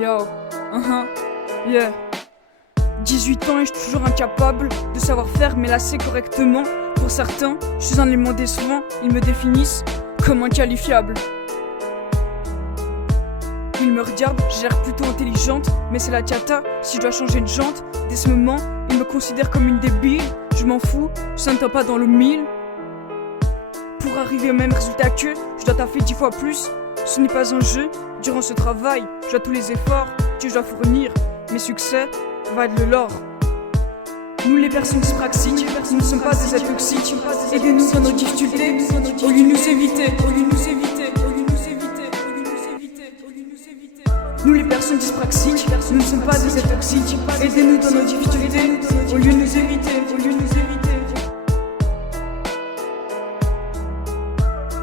Yo, yeah. 18 ans et je suis toujours incapable de savoir faire mais lasser correctement. Pour certains, je suis un élément décevant, ils me définissent comme inqualifiable. Ils me regardent, j'ai l'air plutôt intelligente, mais c'est la cata si je dois changer de jante. Dès ce moment, ils me considèrent comme une débile. Je m'en fous, ça ne tape pas dans le mille. Pour arriver au même résultat qu'eux, je dois taffer 10 fois plus. Ce n'est pas un jeu, durant ce travail, je dois tous les efforts que je dois fournir. Mes succès valent de l'or. Nous les personnes dyspraxiques, nous ne sommes pas des êtres toxiques. Aidez-nous dans nos difficultés, au lieu de nous éviter. Nous les personnes dyspraxiques, nous ne sommes pas des êtres toxiques. Aidez-nous dans nos difficultés, au lieu de nous éviter.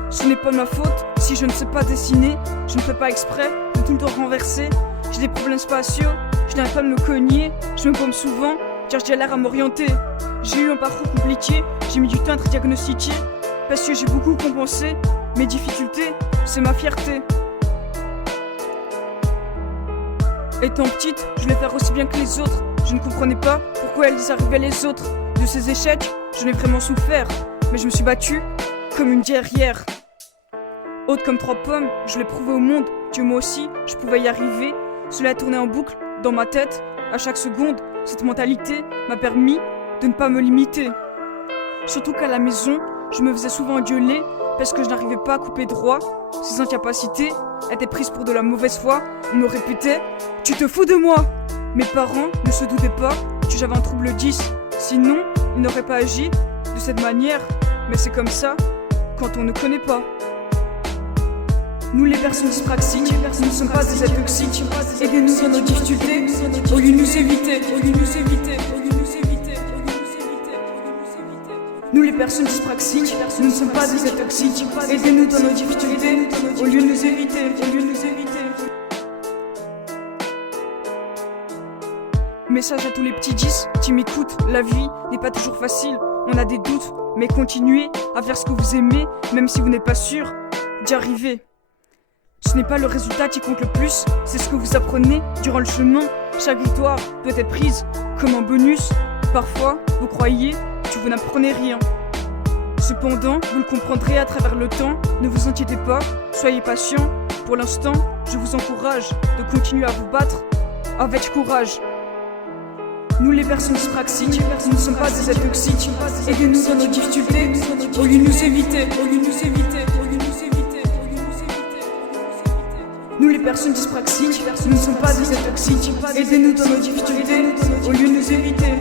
Ce n'est pas de ma faute si je ne sais pas dessiner. Je ne fais pas exprès de tout le temps renverser. J'ai des problèmes spatiaux, je n'arrête pas de me cogner. Je me paume souvent car j'ai l'air à m'orienter. J'ai eu un parcours compliqué, j'ai mis du temps à être diagnostiqué. Parce que j'ai beaucoup compensé. Mes difficultés, c'est ma fierté. Étant petite, je voulais faire aussi bien que les autres. Je ne comprenais pas pourquoi elles arrivaient les autres. De ces échecs, je n'ai vraiment souffert. Mais je me suis battue comme une guerrière. Haute comme 3 pommes, je l'ai prouvé au monde que moi aussi, je pouvais y arriver. Cela a tourné en boucle dans ma tête. À chaque seconde, cette mentalité m'a permis de ne pas me limiter. Surtout qu'à la maison, je me faisais souvent engueuler parce que je n'arrivais pas à couper droit. Ces incapacités étaient prises pour de la mauvaise foi. On me répétait « Tu te fous de moi !» Mes parents ne se doutaient pas que j'avais un trouble 10. Sinon, ils n'auraient pas agi de cette manière. Mais c'est comme ça quand on ne connaît pas. Nous les personnes dyspraxiques, nous ne sommes pas des êtres toxiques. Aidez-nous dans nos difficultés, au lieu de nous éviter. Nous les personnes dyspraxiques, nous ne sommes pas des êtres toxiques. Aidez-nous dans nos difficultés, au lieu de nous éviter. Message à tous les petits 10 qui m'écoutent, la vie n'est pas toujours facile. On a des doutes, mais continuez à faire ce que vous aimez, même si vous n'êtes pas sûr d'y arriver. Ce n'est pas le résultat qui compte le plus, c'est ce que vous apprenez durant le chemin. Chaque victoire doit être prise comme un bonus. Parfois, vous croyez que vous n'apprenez rien. Cependant, vous le comprendrez à travers le temps. Ne vous inquiétez pas, soyez patient. Pour l'instant, je vous encourage de continuer à vous battre avec courage. Nous les personnes dyspraxiques, nous ne sommes pas des êtres toxiques. Aidez-nous dans nos difficultés, au lieu de nous éviter. Nous les personnes dyspraxiques, nous ne sommes pas des êtres toxiques. Aidez-nous dans nos difficultés, au lieu de nous éviter.